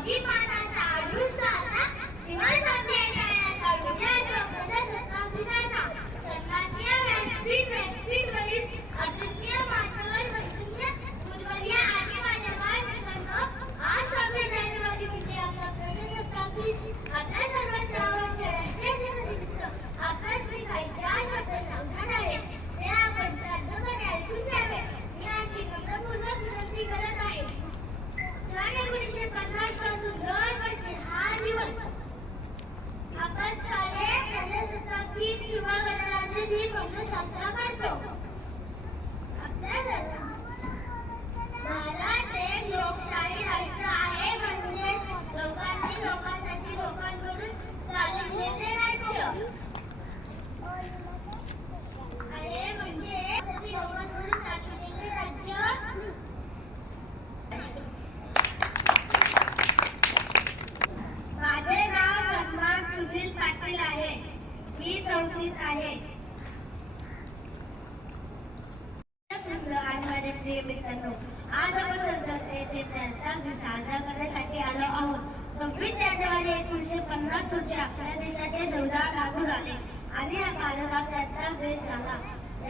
स्वाभिमानाचा आयुष्याचा दिवस आपल्या प्रजासत्ताक दिनाचा सन्माननीय व्यासपीठवरील आदरणीय मान्यवर वैद्य गुरुवर्य आणि माझ्या बाळमित्रांनो, आज 26 जानेवारी म्हणजे आपला प्रजासत्ताक दिन. आपल्या सर्वांच्या आवडत्या राष्ट्रीय दिनानिमित्त आपणास मी काही 4 शब्द सांगणार आहे. ते आपण शांतपणे ऐकून घ्यावे मी अशी नम्रपूर्वक विनंती करत आहे. सन 1950 पासून दरवर्षी हा दिवस आपण सारे प्रजासत्ताक दिन किंवा गणराज्य दिन म्हणून साजरा करतो. आपल्या भारत एक लोकशाही राष्ट्र आहे, म्हणजे लोकांनी लोकांसाठी लोकांकडून चालवलेले राज्य आहे, म्हणजे लोकांकडून चालवलेले राज्य. माझे नाव सन्मान सुनील पाटील आहे. मी 4वीत आहे. आणि माझे प्रिय मित्रांनो, आज आपण येथे प्रजासत्ताक दिन साजरा करण्यासाठी आलो आहोत. 26 जानेवारी 1950 रोजी आपल्या देशाचे संविधान लागू झाले आणि भारत प्रजासत्ताक देश झाला.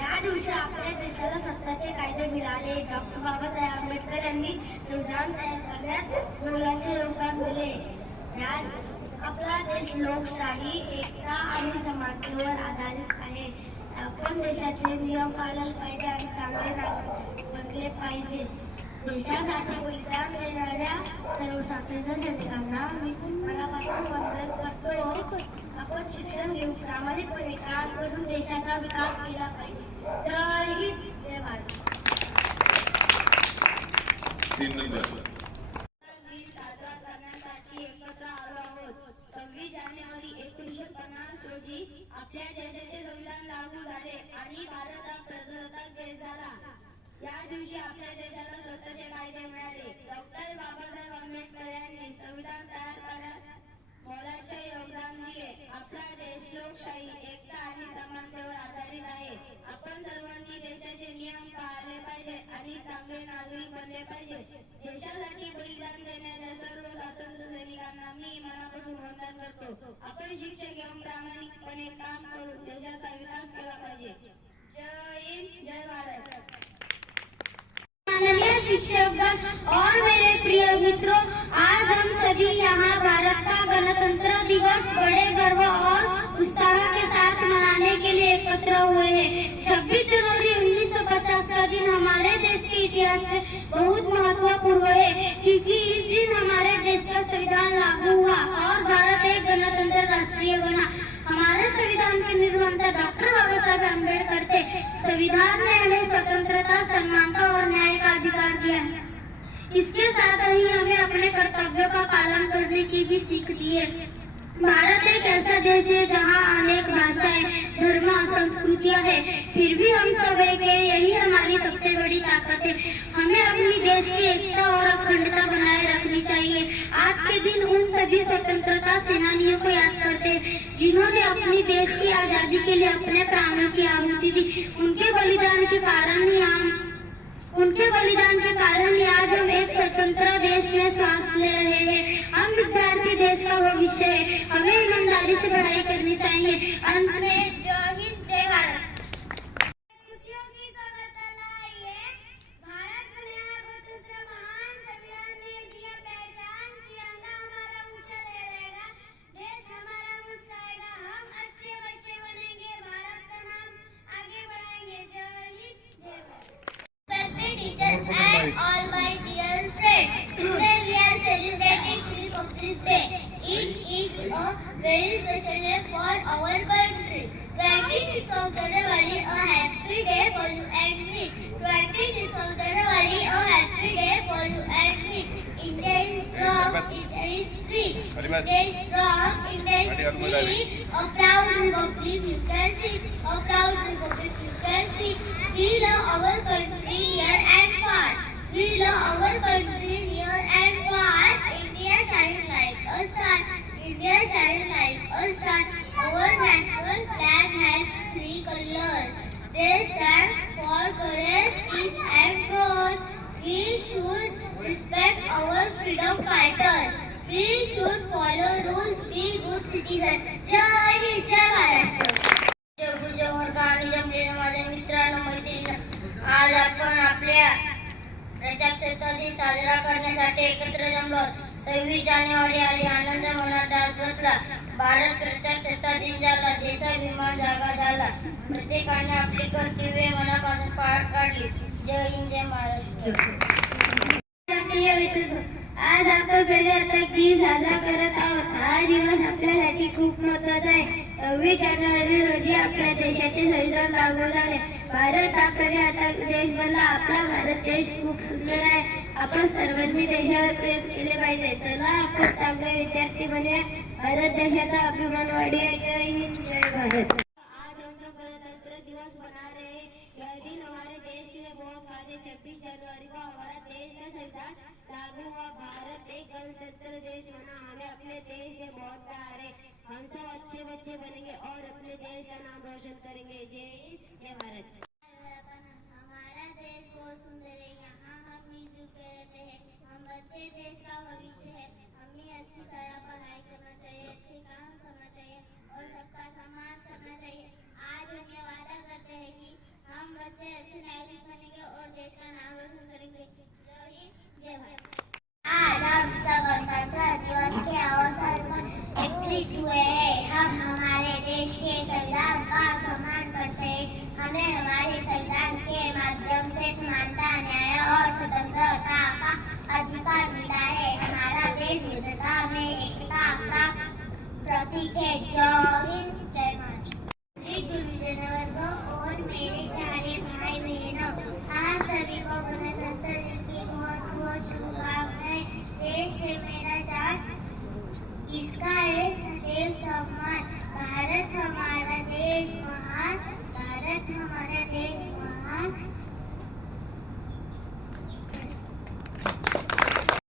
या दिवशी आपल्या देशाला स्वतःचे कायदे मिळाले. डॉक्टर बाबासाहेब आंबेडकर यांनी संविधान तयार करण्यात मोलाचे योगदान दिले. आपला देश लोकशाही, एकता आणि समानतेवर आधारित आहे. आपण देशाचे नियम पाळले पाहिजे आणि चांगले नागरिक बनले पाहिजे. देशासाठी बलिदान देणाऱ्या सर्व स्वातंत्र्य सैनिकांना मी मनापासून वंदन करतो. आपण शिक्षण घेऊन प्रामाणिकपणे काम करून देशाचा विकास केला पाहिजे. जय हिंद, जय भारत. साजरा करण्यासाठी एकत्र आलो आहोत. 26 जानेवारी 1950 रोजी आपल्या देशाचे संविधान लागू झाले आणि भारत हा प्रजासत्ताक देश झाला. या दिवशी आपल्या देशाला स्वतःचे कायदे मिळाले. डॉक्टर बाबासाहेब आंबेडकर यांनी संविधान तयार करण्यात मोलाचे योगदान दिले. आपला देश लोकशाही, एकता आणि समानतेवर आधारित आहे. आपण सर्वांनी देशाचे नियम पाळले पाहिजे आणि चांगले नागरिक बनले पाहिजे. देशासाठी बलिदान देणाऱ्या सर्व स्वातंत्र्य सैनिकांना मी मनापासून वंदन करतो. आपण शिक्षण घेऊन प्रामाणिकपणे काम करून देशाचा विकास केला पाहिजे. जय हिंद, जय भारत. माननीय शिक्षकगण और मेरे प्रिय मित्रों, आज हम सभी यहाँ भारत का गणतंत्र दिवस बड़े गर्व और उत्साह के साथ मनाने के लिए एकत्र हुए हैं। 26 जनवरी 1950 का दिन हमारे देश के इतिहास में बहुत महत्वपूर्ण है, क्योंकि इस दिन हमारे देश का संविधान लागू हुआ और भारत एक गणतंत्र राष्ट्रीय बना। हमारे संविधान के निर्माता डॉक्टर बाबा साहेब आम्बेडकर थे। संविधान ने हमें स्वतंत्रता, समानता और न्याय का अधिकार दिया है। इसके साथ ही हमें अपने कर्तव्यों का पालन करने की भी सीख दी है। भारत एक ऐसा देश है जहाँ अनेक भाषाएं, धर्म, संस्कृतियां है, फिर भी हम सब एक है। यही हमारी सबसे बड़ी ताकत है। हमें अपनी देश की एकता और अखंडता बनाए रखनी चाहिए। आज के दिन उन सभी स्वतंत्रता सेनानियों को याद करते हैं जिन्होंने अपनी देश की आजादी के लिए अपने प्राणों की आहुति दी। उनके बलिदान के कारण ही आज हम एक स्वतंत्र देश में सांस ले रहे हैं। हम विद्यार्थी देश का भविष्य है। हमें ईमानदारी से पढ़ाई करनी चाहिए। अंत में जय हिंद, जय Bharat. And all my dear friends, today we are celebrating Republic Day. It is a very special day for our country. 26th of January, a happy day for you and me. 26th of January, a happy day for you and me. India is strong, India is free. India is strong, India is free. A proud republic you can see. A proud republic you can see. We love our country near and far. We love our country near and far. India shines like a star. India shines like a star. Our national flag has 3 colors. They stand for courage, peace and growth. We should respect our freedom fighters. We should follow rules, be good citizens. जय हिंद, जय महाराष्ट्र. जय आणि जमलेल्या माझ्या मित्रांनो, मैत्रिणींनो, आज आपण आपल्या प्रजासत्ताक दिन साजरा करण्यासाठी एकत्र जमलो. 26 जानेवारी आली, आनंद मनात डान्स बसला. भारत प्रजासत्ताक दिन झाला, देशाभिमान जागा झाला. प्रत्येकाने आपली कर्तव्ये मनापासून पार काढली. जय हिंद, जय महाराष्ट्र. आज आपण प्रजासत्ताक दिन साजरा करत आहोत. हा दिवस आपल्यासाठी खूप महत्त्वाचा आहे. 26 जानेवारी रोजी आपल्या देशाचे संविधान लागू झाले. भारत हा प्रजासत्ताक देश बनला. आपला भारत देश खूप सुंदर आहे. आपण सर्वांनी देशावर प्रेम केले पाहिजे. चला आपण चांगले विद्यार्थी बनूया. भारत देशाचा अभिमान वाढूया. जय हिंद, जय भारत. आज हम सब गणतंत्र दिवस मना रहे हैं. यह दिन हमारे देश के लिए बहुत खास है. 26 जनवरी को हमारा देश का संविधान लागू हुआ. भारत एक गणतंत्र देश बना. हमें अपने देश से बहुत प्यार है. हम सब अच्छे बच्चे बनेंगे और अपने देश का नाम रोशन करेंगे. जय हिंद, जय भारत. हमारा देश बहुत सुंदर है. यहाँ हम मिलजुल कर रहते हैं. हम बच्चे देश का भविष्य है. हमें अच्छी तरह पढ़ाई करना चाहिए, अच्छे काम करना चाहिए और सबका सम्मान करना चाहिए. आज हम ये वादा करते हैं कि हम बच्चे अच्छे नागरिक बनेंगे और देश का नाम रोशन करेंगे. जय हिंद, जय भारत. आज हम सब गणतंत्र दिवस के अवसर पर एकत्रित हुए हैं. हम हमारे देश के संविधान का सम्मान करते हैं. हमें हमारे संविधान के माध्यम से समानता, न्याय और स्वतंत्रता का अधिकार मिला है. हमारा देश विविधता में एकता का प्रतीक है. जय हिंद, जय महाराष्ट्र. 26 जनवरी को और मेरे प्यारे भाई बहनों, आप सभी को गणतंत्र दिन की बहुत बहुत शुभकामनाएं. देश है मेरा जान, इसका है सदैव सम्मान. भारत हमारा